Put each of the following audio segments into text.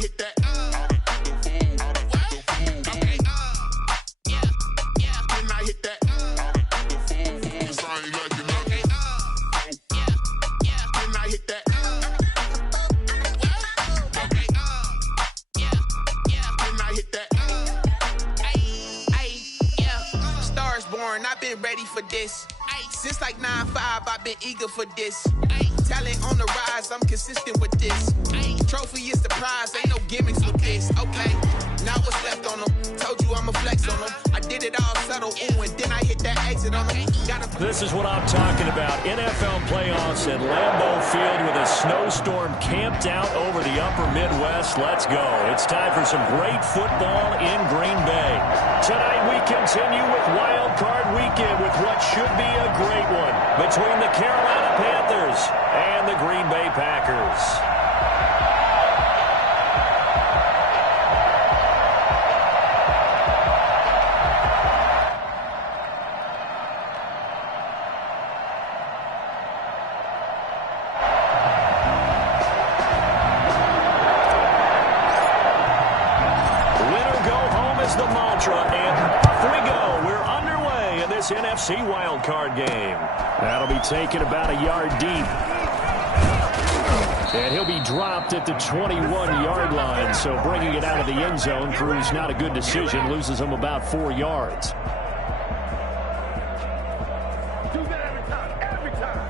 hit that? Can I hit that? Cause I ain't like nothing. Can I hit that? Can I hit that? Stars born, I've been ready for this. Since like 9-5, I've been eager for this. Talent on the rise, I'm consistent with this. Trophy is the prize, ain't no gimmicks with this. Okay, now what's left on them? Told you I'ma flex on them. I did it all subtle, ooh, and then I hit that exit on them. This is what I'm talking about. NFL playoffs at Lambeau Field with a snowstorm camped out over the upper Midwest. Let's go. It's time for some great football in Green Bay. Tonight we continue with Wild Card Weekend with what should be a great one between the Carolina Panthers and the Green Bay Packers. The mantra, and off we go. We're underway in this NFC wildcard game. That'll be taken about a yard deep. And he'll be dropped at the 21-yard line, so bringing it out of the end zone proves not a good decision, loses him about 4 yards. Do that every time.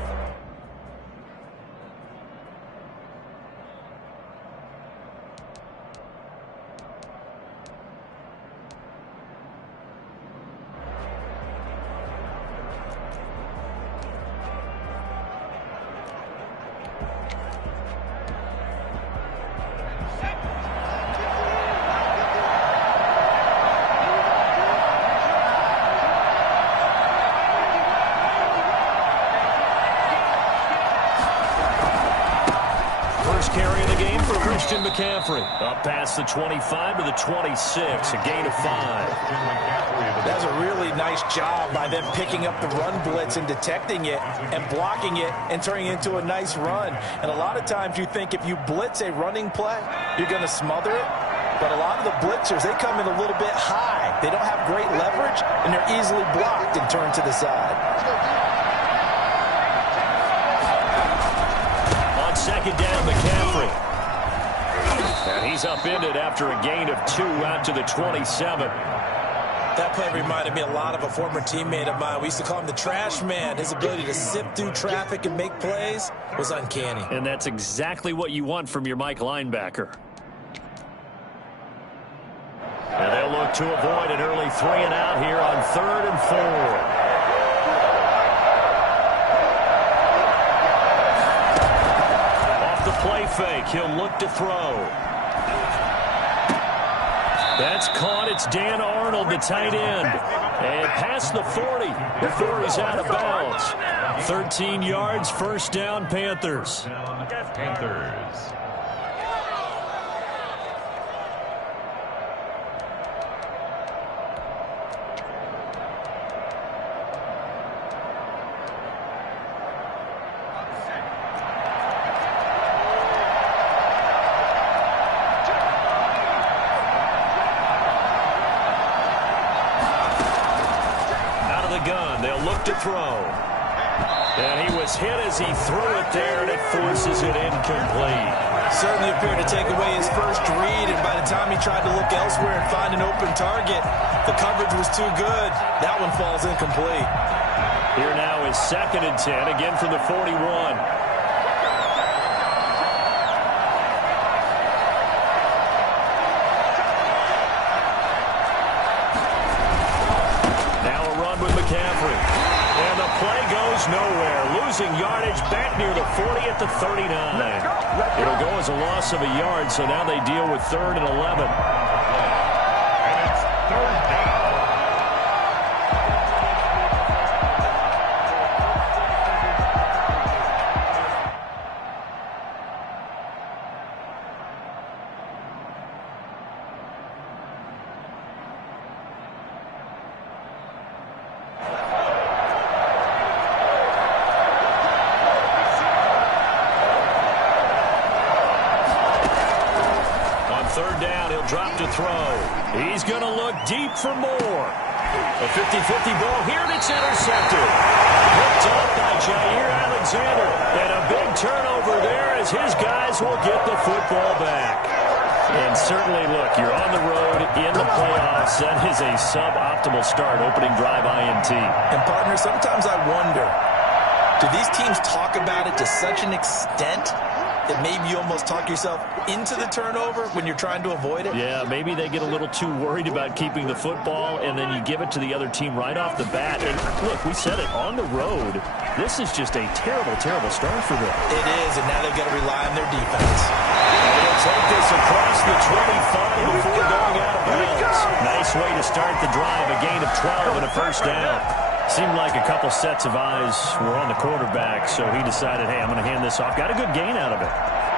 Carry of the game for Christian McCaffrey. Up past the 25 to the 26, a gain of 5. That's a really nice job by them picking up the run blitz and detecting it and blocking it and turning it into a nice run. And a lot of times you think if you blitz a running play, you're going to smother it. But a lot of the blitzers, they come in a little bit high. They don't have great leverage, and they're easily blocked and turned to the side. Second down, McCaffrey. And he's upended after a gain of 2 out to the 27. That play reminded me a lot of a former teammate of mine. We used to call him the trash man. His ability to sift through traffic and make plays was uncanny. And that's exactly what you want from your Mike linebacker. And they'll look to avoid an early 3-and-out here on 3rd and 4. Play fake. He'll look to throw. That's caught. It's Dan Arnold, the tight end. And past the 40 before he's out of bounds. 13 yards, first down, Panthers. They'll look to throw. And he was hit as he threw it there, and it forces it incomplete. Certainly appeared to take away his first read, and by the time he tried to look elsewhere and find an open target, the coverage was too good. That one falls incomplete. Here now is 2nd and 10, again from the 41. McCaffrey. And the play goes nowhere. Losing yardage back near the 40 at the 39. It'll go as a loss of a yard, so now they deal with 3rd and 11. And it's 3rd down. third down. He'll drop to throw. He's going to look deep for more. A 50-50 ball here, and it's intercepted. Picked up by Jair Alexander. And a big turnover there as his guys will get the football back. And certainly, look, you're on the road in the playoffs. That is a suboptimal start, opening drive INT. And, partner, sometimes I wonder, do these teams talk about it to such an extent that maybe you almost talk yourself into the turnover when you're trying to avoid it? Yeah, maybe they get a little too worried about keeping the football, and then you give it to the other team right off the bat. And, look, we said it, on the road, this is just a terrible, terrible start for them. It is, and now they've got to rely on their defense. They'll take this across the 25 before going out of bounds. Nice way to start the drive, a gain of 12 and a first down. Seemed like a couple sets of eyes were on the quarterback, so he decided, hey, I'm going to hand this off. Got a good gain out of it.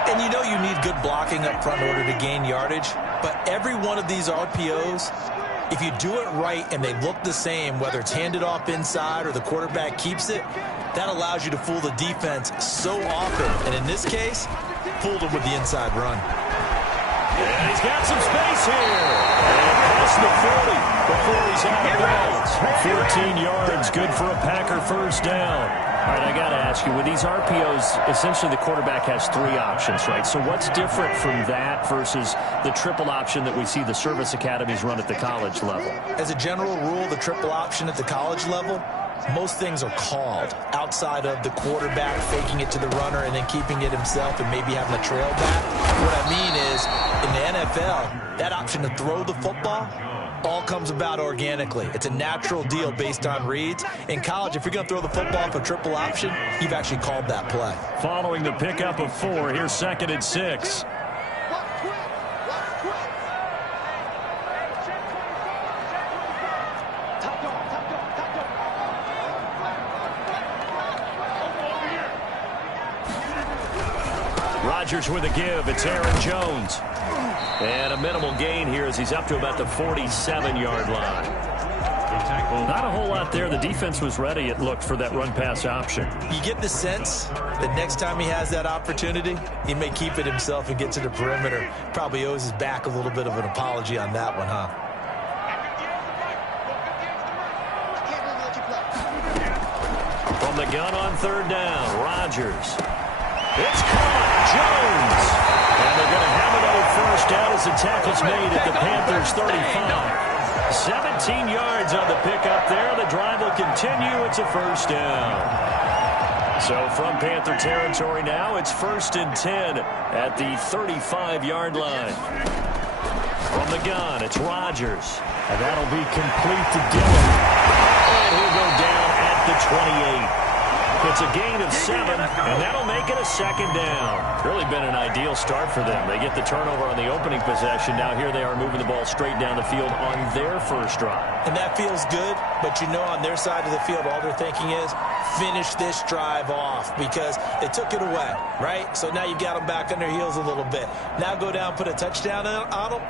And you know you need good blocking up front in order to gain yardage, but every one of these RPOs, if you do it right and they look the same, whether it's handed off inside or the quarterback keeps it, that allows you to fool the defense so often. And in this case, fooled him with the inside run. And he's got some space here. And past the 40 before he's out of bounds. 14 yards, good for a Packer first down. All right, I got to ask you, with these RPOs, essentially the quarterback has three options, right? So what's different from that versus the triple option that we see the service academies run at the college level? As a general rule, the triple option at the college level, most things are called outside of the quarterback faking it to the runner and then keeping it himself and maybe having a trail back. What I mean is, in the NFL, that option to throw the football all comes about organically. It's a natural deal based on reads. In college, if you're going to throw the football for triple option, you've actually called that play. Following the pickup of 4, here's 2nd and 6. Rodgers with a give. It's Aaron Jones. And a minimal gain here as he's up to about the 47-yard line. Not a whole lot there. The defense was ready, it looked, for that run-pass option. You get the sense that next time he has that opportunity, he may keep it himself and get to the perimeter. Probably owes his back a little bit of an apology on that one, huh? From the gun on third down, Rodgers. It's caught. Jones. And they're going to have another first down as the tackle's made at the Panthers' 35. 17 yards on the pickup there. The drive will continue. It's a first down. So from Panther territory now, it's 1st and 10 at the 35-yard line. From the gun, it's Rodgers. And that'll be complete to Dillon. And he'll go down at the 28. It's a gain of 7, and that'll make it a 2nd down. Really been an ideal start for them. They get the turnover on the opening possession. Now here they are moving the ball straight down the field on their first drive. And that feels good, but you know on their side of the field, all they're thinking is finish this drive off because they took it away, right? So now you got them back on their heels a little bit. Now go down, put a touchdown on them.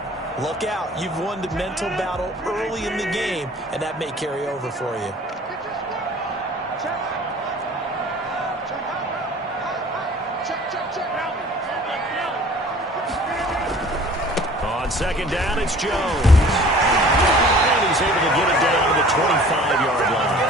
Look out. You've won the mental battle early in the game, and that may carry over for you. On 2nd down, it's Jones. And he's able to get it down to the 25-yard line.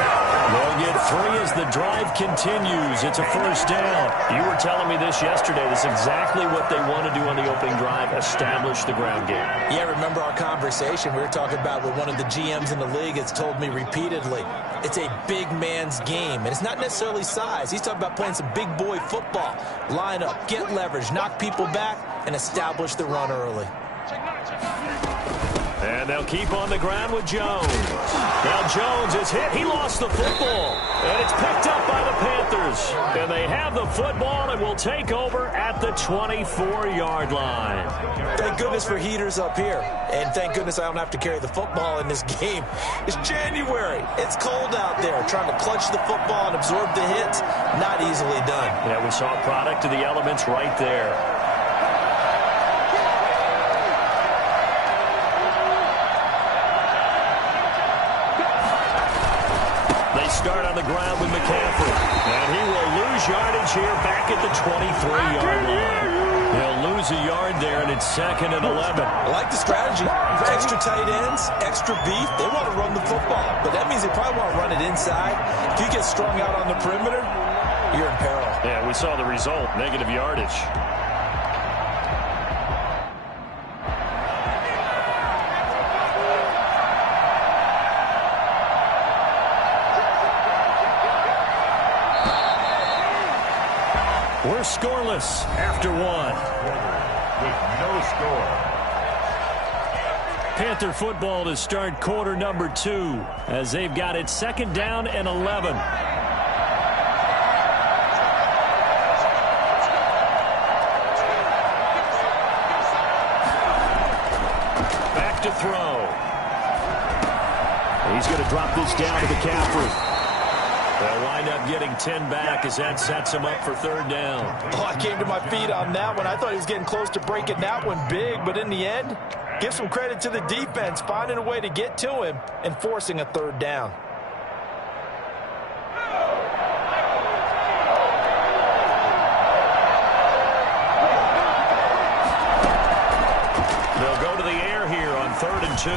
They'll get 3 as the drive continues. It's a first down. You were telling me this yesterday. This is exactly what they want to do on the opening drive, establish the ground game. Yeah, remember our conversation? We were talking about with one of the GMs in the league that's told me repeatedly, it's a big man's game. And it's not necessarily size. He's talking about playing some big boy football. Line up, get leverage, knock people back, and establish the run early. And they'll keep on the ground with Jones. Now Jones is hit. He lost the football. And it's picked up by the Panthers. And they have the football and will take over at the 24-yard line. Thank goodness for heaters up here. And thank goodness I don't have to carry the football in this game. It's January. It's cold out there. Trying to clutch the football and absorb the hits, not easily done. Yeah, we saw a product of the elements right there. Start on the ground with McCaffrey. And he will lose yardage here back at the 23-yard line. They'll lose a yard there, and it's 2nd and 11. I like the strategy. Extra tight ends, extra beef. They want to run the football, but that means they probably want to run it inside. If you get strung out on the perimeter, you're in peril. Yeah, we saw the result, negative yardage. We're scoreless after 1. With no score. Panther football to start quarter number 2 as they've got it 2nd down and 11. Back to throw. He's going to drop this down to McCaffrey. They'll wind up getting 10 back as that sets him up for 3rd down. Oh, I came to my feet on that one. I thought he was getting close to breaking that one big, but in the end, give some credit to the defense, finding a way to get to him and forcing a 3rd down. They'll go to the air here on 3rd and 2.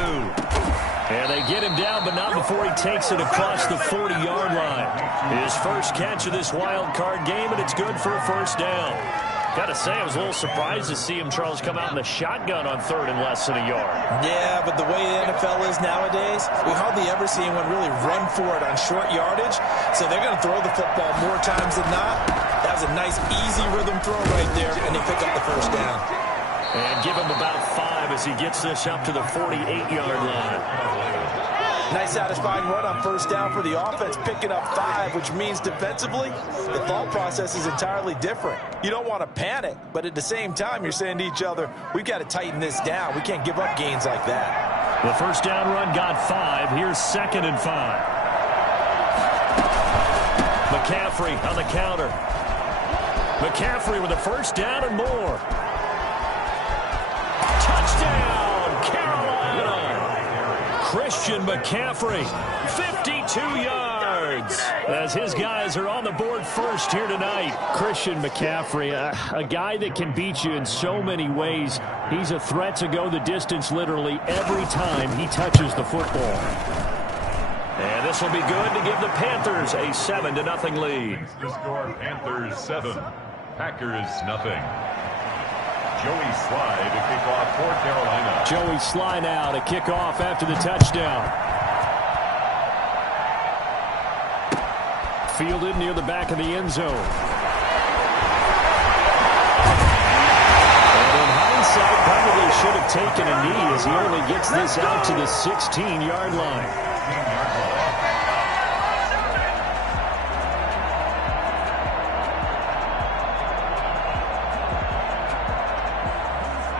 And they get him down, but not before he takes it across the 40-yard line. His first catch of this wild card game, and it's good for a 1st down. Got to say, I was a little surprised to see him, Charles, come out in the shotgun on 3rd and less than a yard. Yeah, but the way the NFL is nowadays, we hardly ever see anyone really run for it on short yardage. So they're going to throw the football more times than not. That was a nice, easy rhythm throw right there, and they pick up the 1st down. And give him about 5 as he gets this up to the 48-yard line. Nice satisfying run on 1st down for the offense, picking up 5, which means defensively, the thought process is entirely different. You don't want to panic, but at the same time, you're saying to each other, we've got to tighten this down. We can't give up gains like that. The 1st down run got 5. Here's 2nd and 5. McCaffrey on the counter. McCaffrey with a 1st down and more. Touchdown, Carolina! Christian McCaffrey, 52 yards, as his guys are on the board first here tonight. Christian McCaffrey, a guy that can beat you in so many ways. He's a threat to go the distance literally every time he touches the football. And this will be good to give the Panthers a 7-0 lead. The score, Panthers 7, Packers nothing. Joey Sly to kick off for Carolina. Joey Sly now to kick off after the touchdown. Fielded near the back of the end zone. And in hindsight, probably should have taken a knee as he only gets this out to the 16-yard line.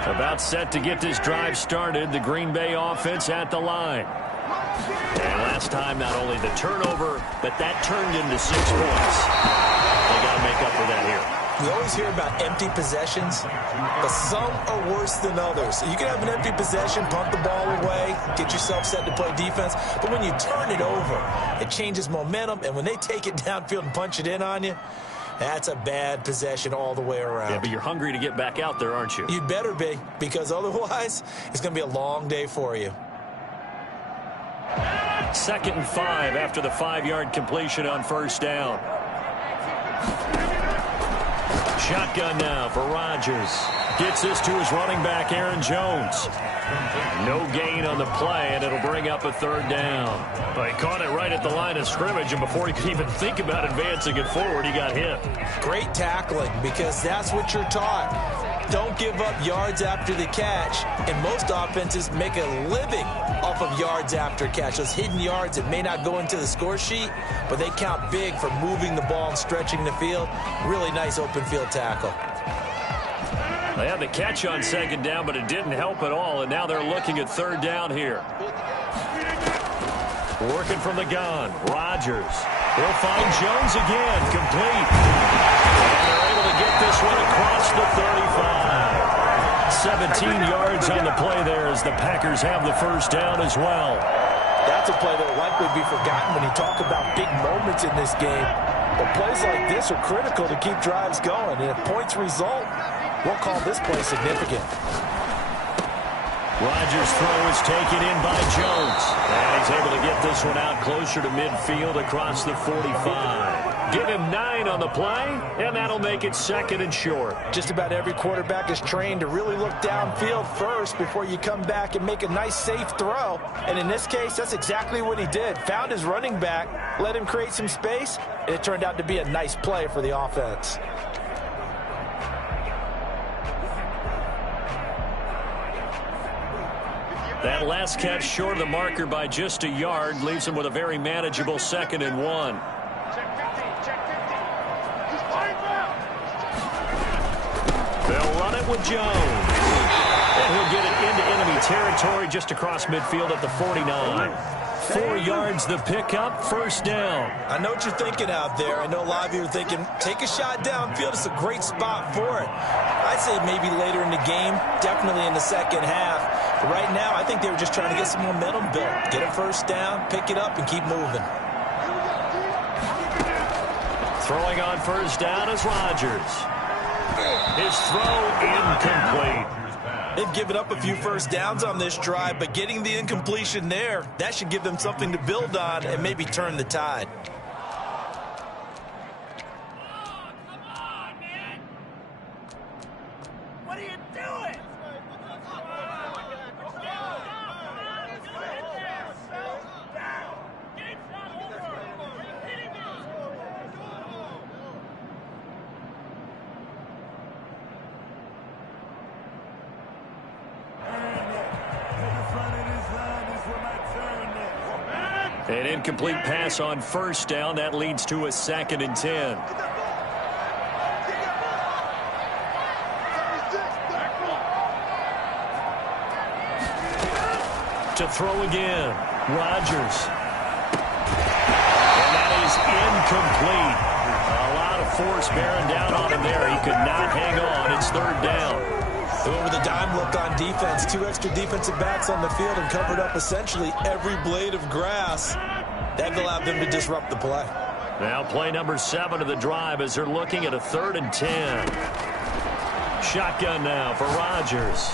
About set to get this drive started, the Green Bay offense at the line. And last time, not only the turnover, but that turned into 6 points. They got to make up for that here. We always hear about empty possessions, but some are worse than others. You can have an empty possession, punt the ball away, get yourself set to play defense, but when you turn it over, it changes momentum, and when they take it downfield and punch it in on you, that's a bad possession all the way around. Yeah, but you're hungry to get back out there, aren't you? You'd better be, because otherwise, it's going to be a long day for you. 2nd and 5 after the 5-yard completion on 1st down. Shotgun now for Rodgers. Gets this to his running back, Aaron Jones. No gain on the play, and it'll bring up a 3rd down. But he caught it right at the line of scrimmage, and before he could even think about advancing it forward, he got hit. Great tackling, because that's what you're taught. Don't give up yards after the catch, and most offenses make a living off of yards after catch. Those hidden yards that may not go into the score sheet, but they count big for moving the ball and stretching the field. Really nice open field tackle. They had the catch on 2nd down, but it didn't help at all, and now they're looking at 3rd down here. Working from the gun, Rodgers. He'll find Jones again, complete. And they're able to get this one across the 35. 17 yards on the play there as the Packers have the 1st down as well. That's a play that will likely be forgotten when you talk about big moments in this game. But plays like this are critical to keep drives going, and if points result, We'll call this play significant. Rodgers' throw is taken in by Jones. And he's able to get this one out closer to midfield across the 45. Give him 9 on the play, and that'll make it 2nd and short. Just about every quarterback is trained to really look downfield first before you come back and make a nice, safe throw. And in this case, that's exactly what he did. Found his running back, let him create some space, and it turned out to be a nice play for the offense. That last catch short of the marker by just a yard leaves him with a very manageable 2nd and 1. They'll run it with Jones. And he'll get it into enemy territory just across midfield at the 49. 4 yards the pickup, 1st down. I know what you're thinking out there. I know a lot of you are thinking, take a shot downfield. It's a great spot for it. I'd say maybe later in the game, definitely in the second half. But right now, I think they were just trying to get some momentum built. Get a 1st down, pick it up, and keep moving. Throwing on 1st down is Rodgers. His throw incomplete. They've given up a few 1st downs on this drive, but getting the incompletion there, that should give them something to build on and maybe turn the tide. What are you doing? An incomplete pass on 1st down. That leads to a 2nd and 10. To throw again. Rodgers. And that is incomplete. A lot of force bearing down on him there. He could not hang on. It's 3rd down. Over the dime look on defense, 2 extra defensive backs on the field and covered up essentially every blade of grass. That allowed them to disrupt the play. Now play number 7 of the drive as they're looking at a 3rd and 10. Shotgun now for Rodgers.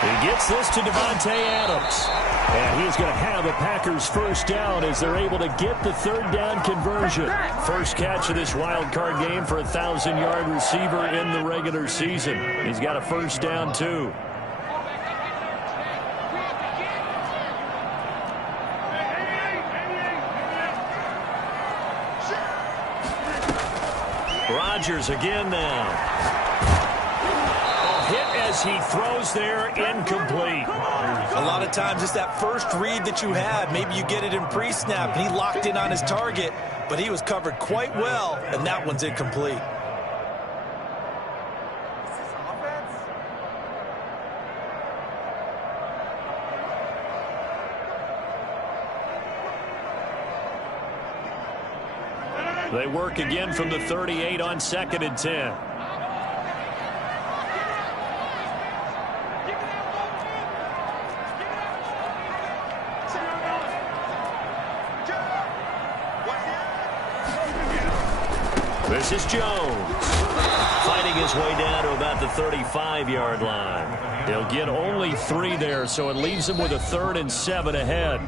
He gets this to Devontae Adams. And he's going to have a Packers 1st down as they're able to get the 3rd down conversion. First catch of this wild card game for a 1,000-yard receiver in the regular season. He's got a 1st down, too. Rodgers again now. Hit as he throws there, incomplete. A lot of times it's that first read that you have. Maybe you get it in pre-snap, and he locked in on his target, but he was covered quite well, and that one's incomplete. They work again from the 38 on 2nd and 10. This is Jones. Fighting his way down to about the 35-yard line. He'll get only 3 there, so it leaves him with a 3rd and 7 ahead.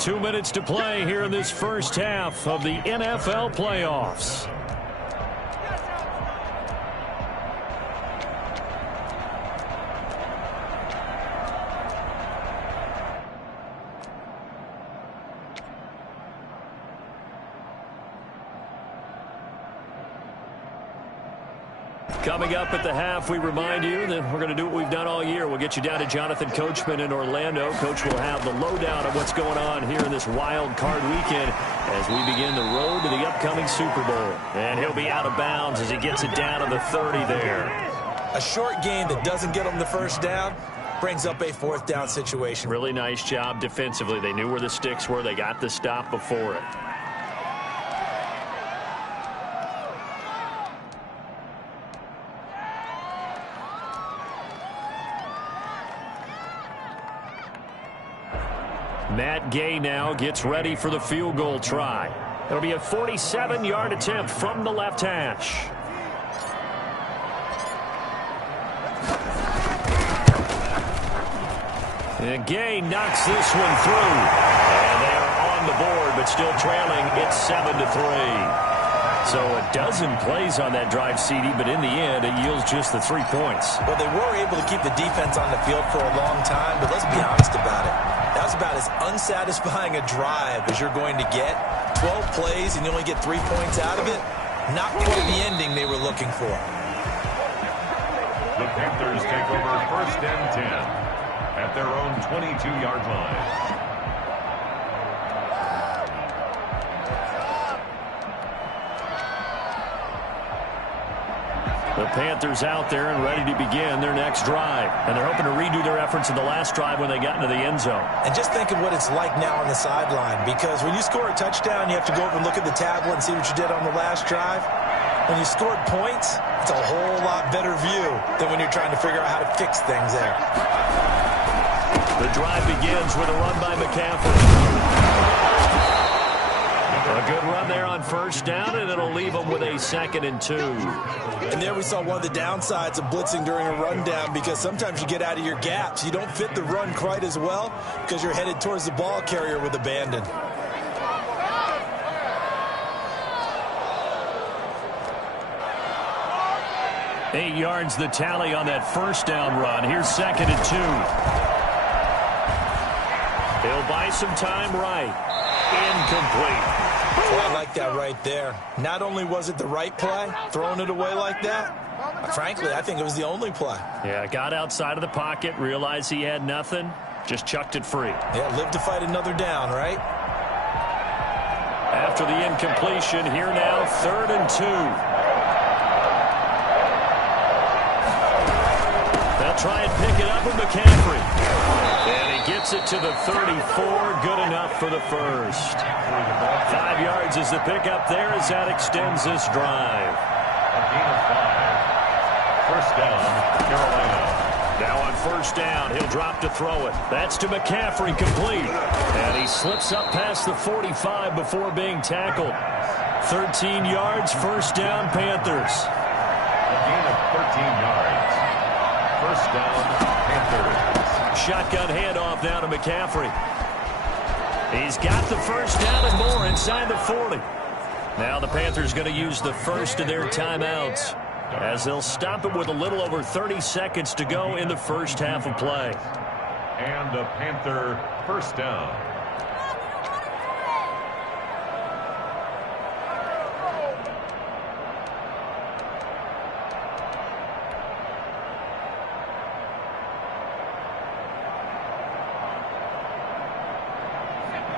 2 minutes to play here in this first half of the NFL playoffs. Coming up at the half, we remind you that we're going to do what we've done all year. We'll get you down to Jonathan Coachman in Orlando. Coach will have the lowdown of what's going on here in this wild card weekend as we begin the road to the upcoming Super Bowl. And he'll be out of bounds as he gets it down to the 30 there. A short game that doesn't get him the 1st down brings up a 4th down situation. Really nice job defensively. They knew where the sticks were. They got the stop before it. Matt Gay now gets ready for the field goal try. It'll be a 47-yard attempt from the left hash. And Gay knocks this one through. And they are on the board, but still trailing. It's 7-3. So a dozen plays on that drive, CD, but in the end, it yields just the 3 points. Well, they were able to keep the defense on the field for a long time, but let's be honest about it. That was about as unsatisfying a drive as you're going to get. 12 plays and you only get 3 points out of it. Not quite the ending they were looking for. The Panthers take over 1st and 10 at their own 22-yard line. The Panthers out there and ready to begin their next drive. And they're hoping to redo their efforts in the last drive when they got into the end zone. And just think of what it's like now on the sideline, because when you score a touchdown, you have to go over and look at the tablet and see what you did on the last drive. When you scored points, it's a whole lot better view than when you're trying to figure out how to fix things there. The drive begins with a run by McCaffrey. A good run there on 1st down, and it'll leave them with a 2nd and 2. And there we saw one of the downsides of blitzing during a rundown, because sometimes you get out of your gaps. You don't fit the run quite as well because you're headed towards the ball carrier with abandon. Eight yards the tally on that 1st down run. Here's 2nd and 2. He'll buy some time right. Incomplete. Well, I like that right there. Not only was it the right play, throwing it away like that, frankly, I think it was the only play. Yeah, got outside of the pocket, realized he had nothing, just chucked it free. Yeah, live to fight another down, right? After the incompletion, here now, 3rd and 2. They'll try and pick it up with McCaffrey. And he gets it to the 34. Good enough for the first. 5 yards is the pickup there as that extends this drive. A gain of 5. 1st down, Carolina. Now on 1st down, he'll drop to throw it. That's to McCaffrey, complete. And he slips up past the 45 before being tackled. 13 yards, 1st down, Panthers. A gain of 13 yards. 1st down, Panthers. Shotgun handoff now to McCaffrey. He's got the 1st down and more inside the 40. Now the Panthers going to use the first of their timeouts as they'll stop it with a little over 30 seconds to go in the 1st half of play. And a Panther 1st down.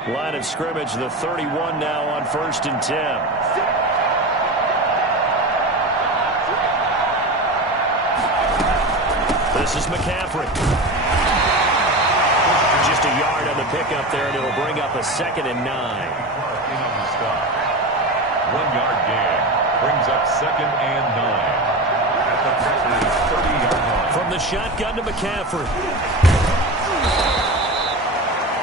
Line of scrimmage, the 31 now on 1st and 10. This is McCaffrey. Just a yard on the pickup there, and it'll bring up a 2nd and 9. 1 yard gain brings up 2nd and 9 at the Panthers' 30-yard line. From the shotgun to McCaffrey.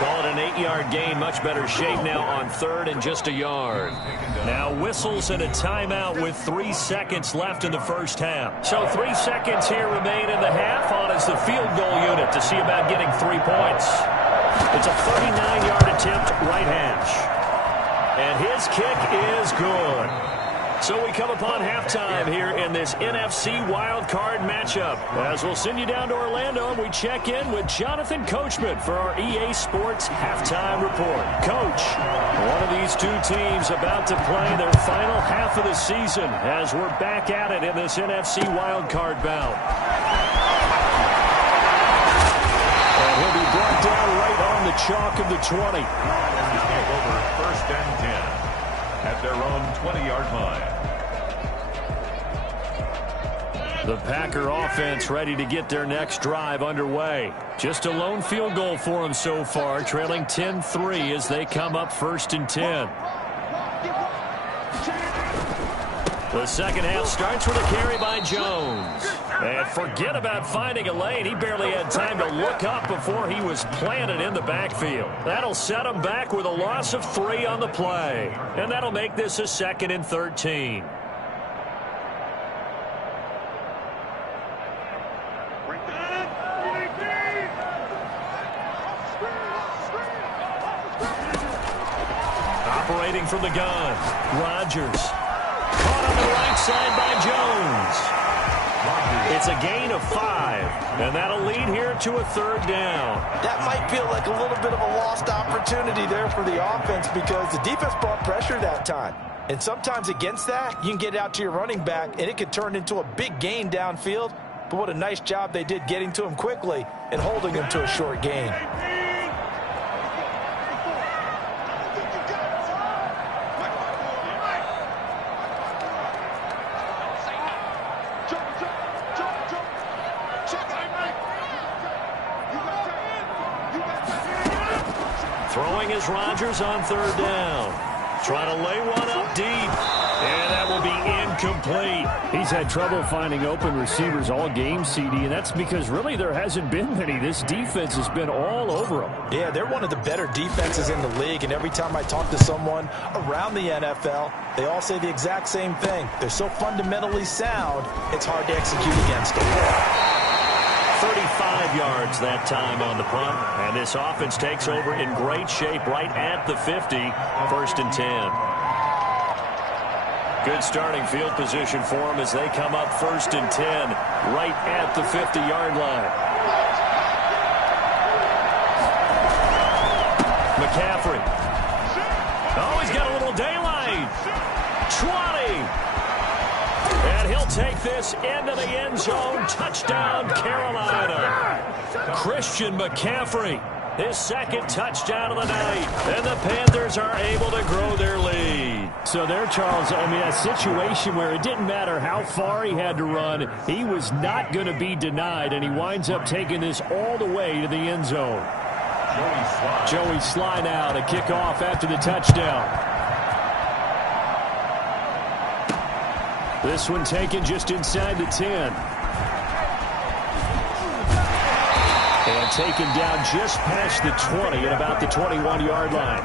Call it an 8-yard gain. Much better shape now on 3rd and just a yard. Now whistles and a timeout with 3 seconds left in the 1st half. So 3 seconds here remain in the half on as the field goal unit to see about getting 3 points. It's a 39-yard attempt right hash. And his kick is good. So we come upon halftime here in this NFC wild card matchup. As we'll send you down to Orlando, and we check in with Jonathan Coachman for our EA Sports Halftime Report. Coach, one of these two teams about to play their final half of the season as we're back at it in this NFC wild card bout. And he'll be brought down right on the chalk of the 20. Take over 1st and 10. At their own 20-yard line. The Packer offense ready to get their next drive underway. Just a lone field goal for them so far, trailing 10-3 as they come up 1st and 10. The 2nd half starts with a carry by Jones. And forget about finding a lane. He barely had time to look up before he was planted in the backfield. That'll set him back with a loss of 3 on the play. And that'll make this a 2nd and 13. Rotating from the gun. Rodgers. Caught on the right side by Jones. It's a gain of 5, and that'll lead here to a 3rd down. That might feel like a little bit of a lost opportunity there for the offense because the defense brought pressure that time. And sometimes against that, you can get out to your running back, and it could turn into a big gain downfield. But what a nice job they did getting to him quickly and holding him to a short gain. Throwing is Rodgers on 3rd down. Trying to lay one up deep. And that will be incomplete. He's had trouble finding open receivers all game, CD, and that's because really there hasn't been many. This defense has been all over them. Yeah, they're one of the better defenses in the league, and every time I talk to someone around the NFL, they all say the exact same thing. They're so fundamentally sound, it's hard to execute against them. 35 yards that time on the punt, and this offense takes over in great shape right at the 50, 1st and 10. Good starting field position for them as they come up 1st and 10, right at the 50-yard line. McCaffrey. Oh, he's got a little daylight. 20. And he'll take this into the end zone. Touchdown, Carolina. Christian McCaffrey, his 2nd touchdown of the night. And the Panthers are able to grow their lead. So there, Charles, I mean, a situation where it didn't matter how far he had to run, he was not going to be denied, and he winds up taking this all the way to the end zone. Joey Sly now to kick off after the touchdown. This one taken just inside the 10. And taken down just past the 20 at about the 21-yard line.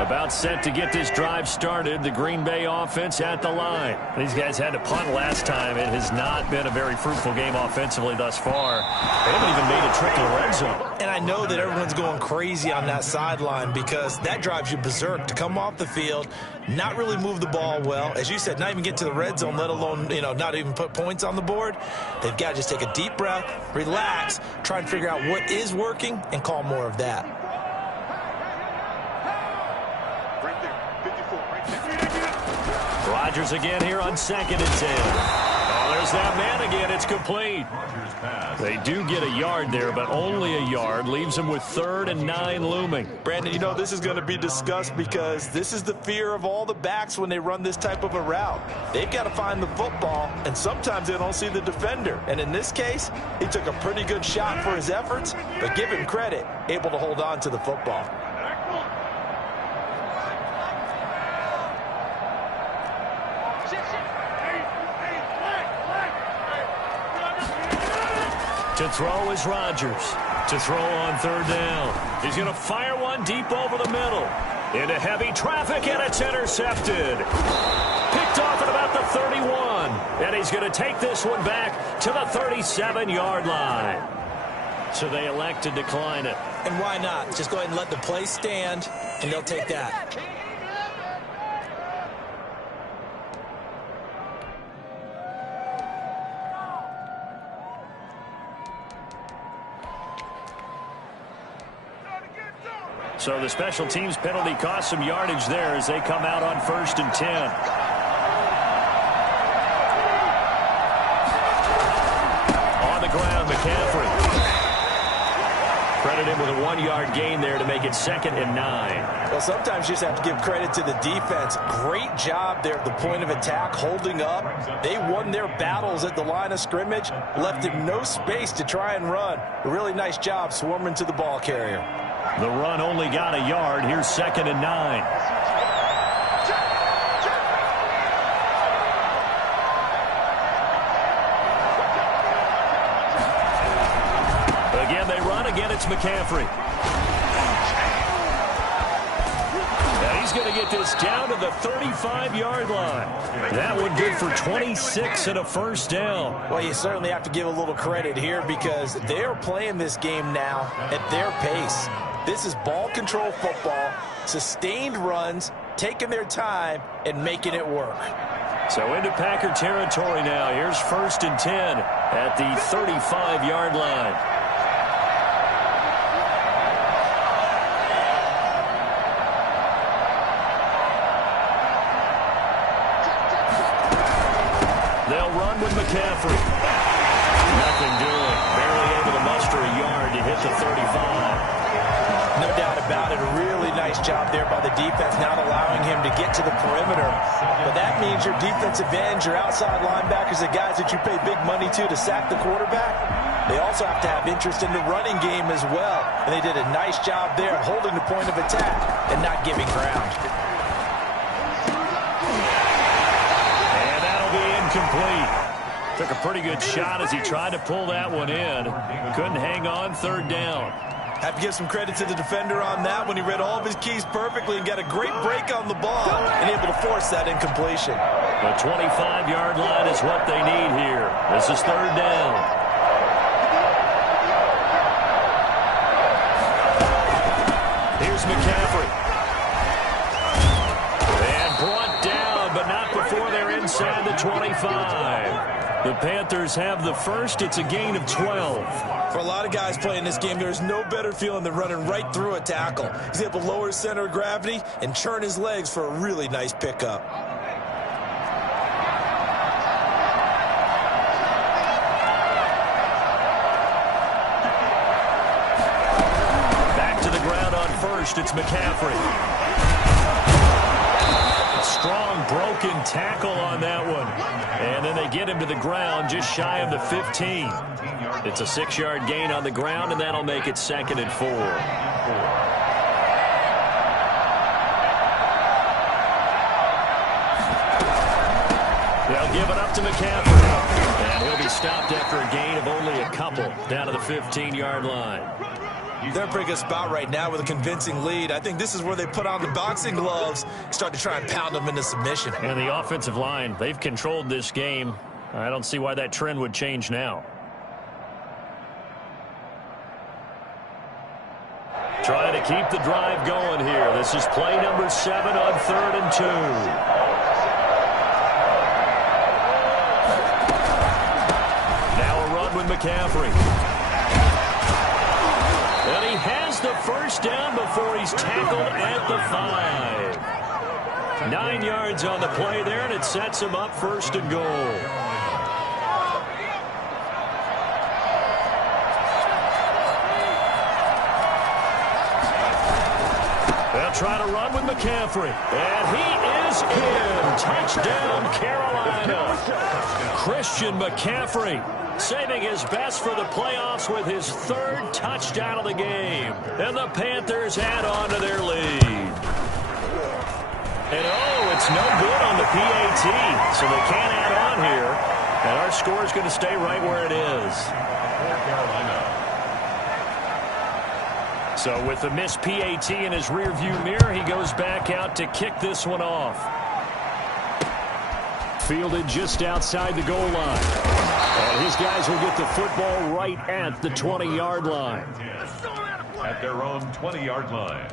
About set to get this drive started. The Green Bay offense at the line. These guys had to punt last time. It has not been a very fruitful game offensively thus far. They haven't even made a trip to the red zone. And I know that everyone's going crazy on that sideline because that drives you berserk to come off the field, not really move the ball well. As you said, not even get to the red zone, let alone, not even put points on the board. They've got to just take a deep breath, relax, try and figure out what is working, and call more of that. Rodgers again here on 2nd and 10. Oh, there's that man again. It's complete. They do get a yard there, but only a yard. Leaves them with 3rd and 9 looming. Brandon, this is going to be discussed because this is the fear of all the backs when they run this type of a route. They've got to find the football, and sometimes they don't see the defender. And in this case, he took a pretty good shot for his efforts, but give him credit, able to hold on to the football. To throw is Rodgers. To throw on 3rd down. He's going to fire one deep over the middle. Into heavy traffic, and it's intercepted. Picked off at about the 31. And he's going to take this one back to the 37-yard line. So they elect to decline it. And why not? Just go ahead and let the play stand, and they'll take that. So the special teams penalty cost some yardage there as they come out on 1st and 10. On the ground, McCaffrey. Credit him with a 1-yard gain there to make it 2nd and 9. Well, sometimes you just have to give credit to the defense. Great job there at the point of attack, holding up. They won their battles at the line of scrimmage, left him no space to try and run. A really nice job swarming to the ball carrier. The run only got a yard. Here's 2nd and 9. Again, they run. Again, it's McCaffrey. And He's going to get this down to the 35-yard line. That one good for 26 and a first down. Well, you certainly have to give a little credit here because they're playing this game now at their pace. This is ball control football, sustained runs, taking their time, and making it work. So into Packer territory now. Here's 1st and 10 at the 35-yard line. They'll run with McCaffrey. Nothing doing. Barely able to muster a yard to hit the 35. No doubt about it. A really nice job there by the defense, not allowing him to get to the perimeter. But that means your defensive ends, your outside linebackers, the guys that you pay big money to sack the quarterback, they also have to have interest in the running game as well. And they did a nice job there of holding the point of attack and not giving ground. And that'll be incomplete. Took a pretty good shot as he tried to pull that one in. Couldn't hang on, 3rd down. Have to give some credit to the defender on that when he read all of his keys perfectly and got a great break on the ball and able to force that incompletion. The 25-yard line is what they need here. This is 3rd down. Here's McCaffrey. And brought down, but not before they're inside the 25. The Panthers have the first. It's a gain of 12. For a lot of guys playing this game, there's no better feeling than running right through a tackle. He's able to lower his center of gravity and churn his legs for a really nice pickup. Back to the ground on 1st. It's McCaffrey. Strong broken tackle on that one. And then they get him to the ground just shy of the 15. It's a 6-yard gain on the ground, and that'll make it 2nd and 4. They'll give it up to McCaffrey. And he'll be stopped after a gain of only a couple down to the 15-yard line. They're in a pretty good spot right now with a convincing lead. I think this is where they put on the boxing gloves, start to try and pound them into submission. And the offensive line, they've controlled this game. I don't see why that trend would change now. Trying to keep the drive going here. This is play number 7 on 3rd and 2. Now a run with McCaffrey. And he has the first down before he's tackled at the 5. 9 yards on the play there, and it sets him up 1st and goal. They'll try to run with McCaffrey. And he is in. Touchdown, Carolina. Christian McCaffrey saving his best for the playoffs with his 3rd touchdown of the game. And the Panthers add on to their lead. And it's no good on the PAT. So they can't add on here. And our score is going to stay right where it is. So with the missed PAT in his rearview mirror, he goes back out to kick this one off. Fielded just outside the goal line. And his guys will get the football right at the 20-yard line. At their own 20-yard line.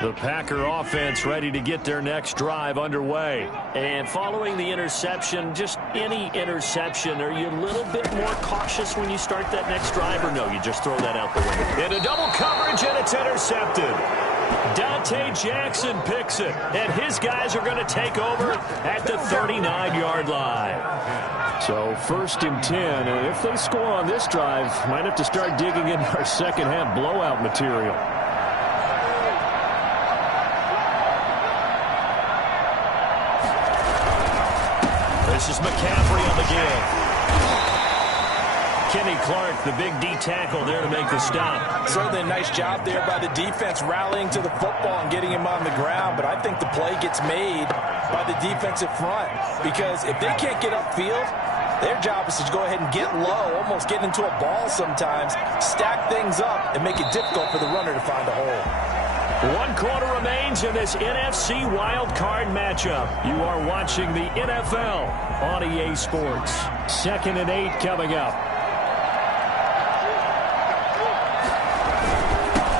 The Packer offense ready to get their next drive underway. And following the interception, just any interception, are you a little bit more cautious when you start that next drive, or no, you just throw that out the window? Into double coverage, and it's intercepted. Dante Jackson picks it, and his guys are going to take over at the 39-yard line. So 1st and 10, and if they score on this drive, might have to start digging into our second-half blowout material. This is McCaffrey on the give. Kenny Clark, the big D tackle there to make the stop. Certainly a nice job there by the defense rallying to the football and getting him on the ground, but I think the play gets made by the defensive front because if they can't get upfield, their job is to go ahead and get low, almost get into a ball sometimes, stack things up, and make it difficult for the runner to find a hole. 1 quarter remains in this NFC wild card matchup. You are watching the NFL on EA Sports. 2nd and 8 coming up.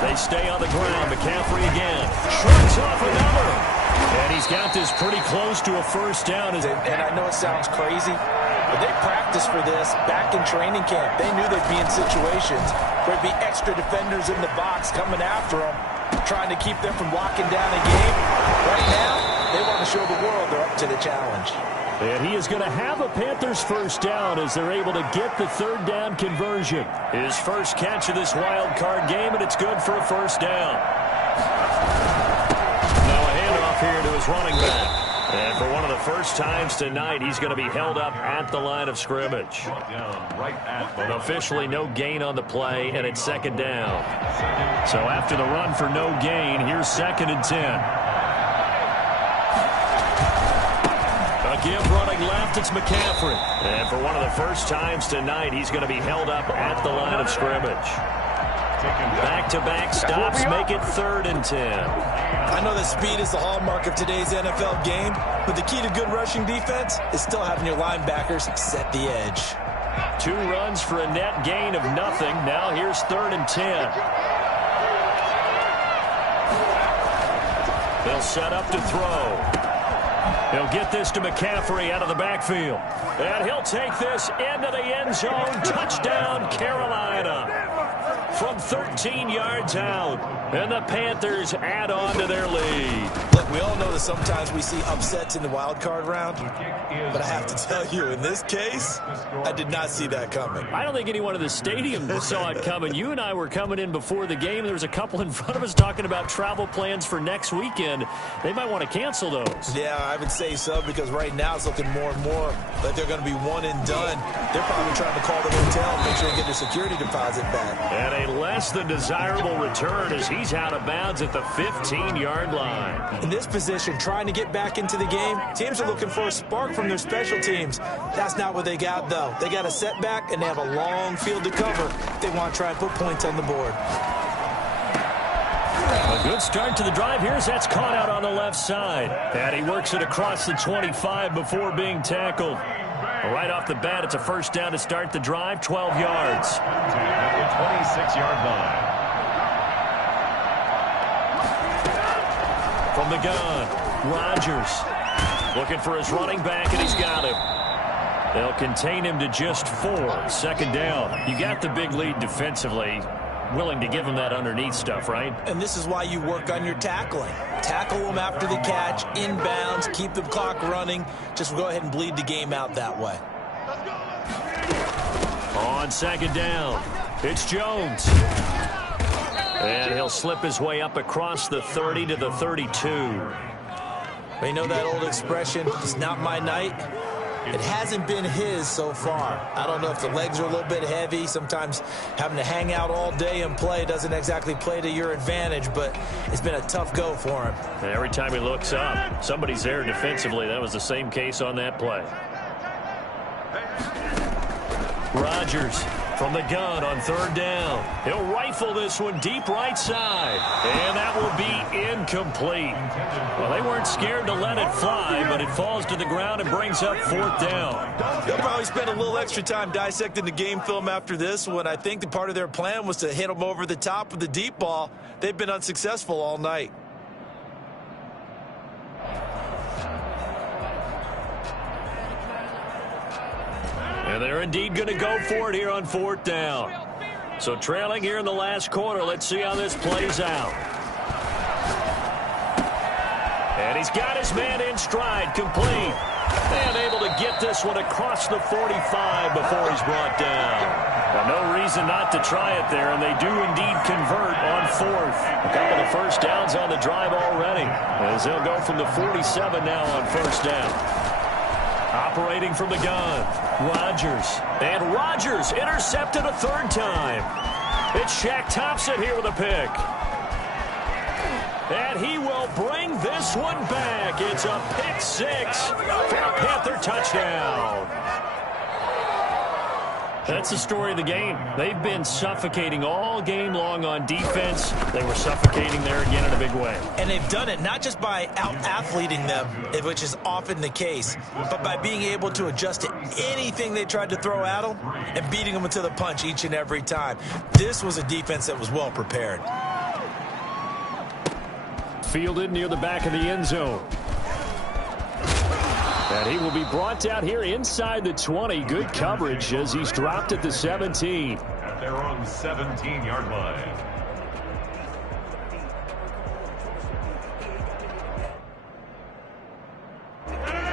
They stay on the ground. McCaffrey again. Shrugs off another. And he's got this pretty close to a first down. And I know it sounds crazy, but they practiced for this back in training camp. They knew they'd be in situations where there'd be extra defenders in the box coming after them, trying to keep them from locking down a game. Right now, they want to show the world they're up to the challenge. And he is going to have a Panthers first down as they're able to get the 3rd down conversion. His first catch of this wild card game, and it's good for a first down. Now a handoff here to his running back. And for one of the first times tonight, he's going to be held up at the line of scrimmage. But officially no gain on the play, and it's 2nd down. So after the run for no gain, here's 2nd and 10. Give running left, it's McCaffrey. And for one of the first times tonight, he's going to be held up at the line of scrimmage. Back-to-back stops make it 3rd and 10. I know that speed is the hallmark of today's NFL game, but the key to good rushing defense is still having your linebackers set the edge. 2 runs for a net gain of nothing. Now here's 3rd and 10. They'll set up to throw. He'll get this to McCaffrey out of the backfield. And he'll take this into the end zone. Touchdown, Carolina. From 13 yards out. And the Panthers add on to their lead. Look, we all know that sometimes we see upsets in the wild card round. But I have to tell you, in this case, I did not see that coming. I don't think anyone in the stadium saw it coming. You and I were coming in before the game. There was a couple in front of us talking about travel plans for next weekend. They might want to cancel those. Yeah, I would say so, because right now it's looking more and more like they're going to be one and done. They're probably trying to call the hotel and make sure they get their security deposit back. And a less than desirable return as he's out of bounds at the 15-yard line. In this position, trying to get back into the game, teams are looking for a spark from their special teams. That's not what they got, though. They got a setback, and they have a long field to cover if they want to try and put points on the board. A good start to the drive. Here's that's caught out on the left side. And he works it across the 25 before being tackled. Right off the bat, it's a first down to start the drive, 12 yards. At the 26-yard line. From the gun, Rodgers looking for his running back, and he's got him. They'll contain him to just 4. 2nd down. You got the big lead defensively. Willing to give him that underneath stuff, right? And this is why you work on your tackling. Tackle them after the catch, inbounds, keep the clock running. Just go ahead and bleed the game out that way. On 2nd down, it's Jones. And he'll slip his way up across the 30 to the 32. But you know that old expression, it's not my night? It hasn't been his so far. I don't know if the legs are a little bit heavy. Sometimes having to hang out all day and play doesn't exactly play to your advantage, but it's been a tough go for him. And every time he looks up, somebody's there defensively. That was the same case on that play. Rodgers from the gun on 3rd down. He'll rifle this one deep right side. And that will be incomplete. Well, they weren't scared to let it fly, but it falls to the ground and brings up 4th down. They'll probably spend a little extra time dissecting the game film after this one. I think the part of their plan was to hit them over the top with the deep ball. They've been unsuccessful all night. And they're indeed going to go for it here on 4th down. So trailing here in the last quarter. Let's see how this plays out. And he's got his man in stride, complete. And able to get this one across the 45 before he's brought down. Well, no reason not to try it there, and they do indeed convert on 4th. A couple of first downs on the drive already, as they'll go from the 47 now on 1st down. Operating from the gun, Rodgers. And Rodgers intercepted a third time. It's Shaq Thompson here with a pick. And he will bring this one back. It's a pick six for a Panther touchdown. That's the story of the game. They've been suffocating all game long on defense. They were suffocating there again in a big way. And they've done it not just by out-athleting them, which is often the case, but by being able to adjust to anything they tried to throw at them and beating them to the punch each and every time. This was a defense that was well prepared. Fielded near the back of the end zone. And he will be brought down here inside the 20. Good coverage as he's dropped at the 17. At their own 17-yard line.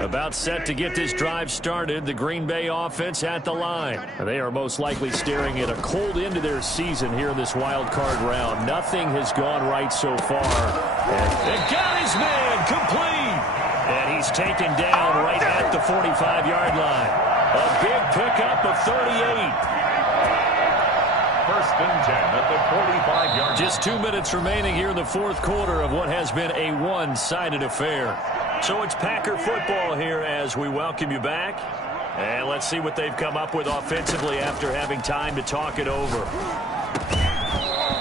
About set to get this drive started. The Green Bay offense at the line. They are most likely staring at a cold end to their season here in this wild card round. Nothing has gone right so far. And got his man complete. And he's taken down right at the 45-yard line. A big pickup of 38. First and 10 at the 45-yard line. Just 2 minutes remaining here in the fourth quarter of what has been a one-sided affair. So it's Packer football here as we welcome you back. And let's see what they've come up with offensively after having time to talk it over.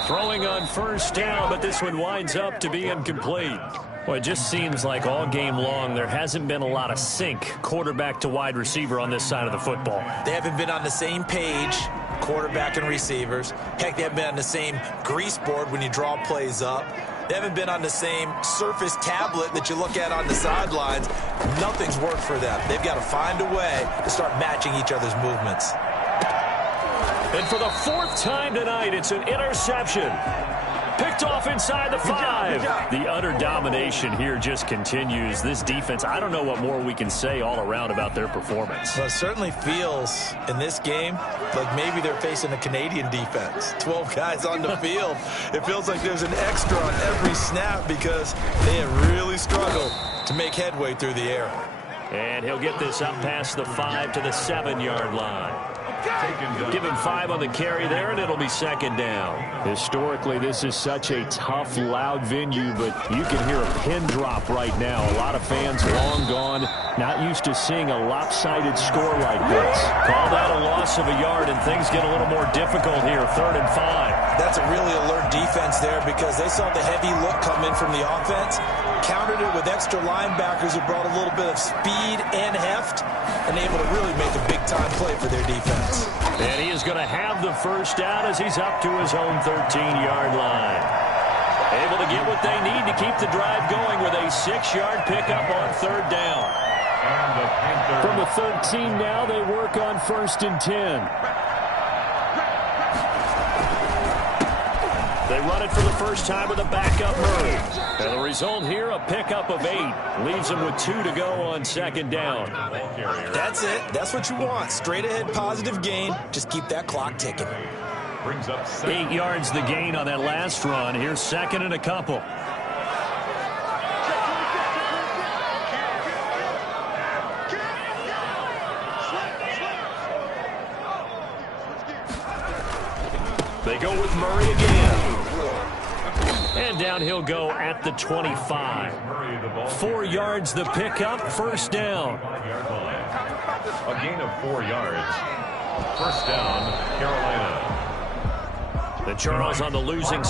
Throwing on first down, but this one winds up to be incomplete. Well, it just seems like all game long there hasn't been a lot of sync quarterback to wide receiver on this side of the football. They haven't been on the same page, quarterback and receivers. Heck, they haven't been on the same grease board when you draw plays up. They haven't been on the same Surface tablet that you look at on the sidelines. Nothing's worked for them. They've got to find a way to start matching each other's movements. And for the fourth time tonight, it's an interception. Picked off inside the 5. The utter domination here just continues. This defense, I don't know what more we can say all around about their performance. Well, it certainly feels in this game like maybe they're facing a Canadian defense. 12 guys on the field. It feels like there's an extra on every snap because they have really struggled to make headway through the air. And he'll get this up past the 5 to the 7-yard line. Give him 5 on the carry there, and it'll be second down. Historically, this is such a tough, loud venue, but you can hear a pin drop right now. A lot of fans long gone, not used to seeing a lopsided score like this. Call that a loss of a yard, and things get a little more difficult here, 3rd and 5. That's a really alert defense there because they saw the heavy look come in from the offense, countered it with extra linebackers who brought a little bit of speed and heft, and able to really make a big-time play for their defense. And he is going to have the first down as he's up to his own 13-yard line. Able to get what they need to keep the drive going with a 6-yard pickup on 3rd down. From the 13 now, they work on 1st and 10. They run it for the first time with a backup Murray. And the result here, a pickup of 8. Leaves them with 2 to go on 2nd down. That's it. That's what you want. Straight ahead positive gain. Just keep that clock ticking. Brings up 8 yards the gain on that last run. Here's 2nd and a couple. They go with Murray again. And down he'll go at the 25. 4 yards the pickup, first down. A gain of 4 yards. First down, Carolina. The Charles on the losing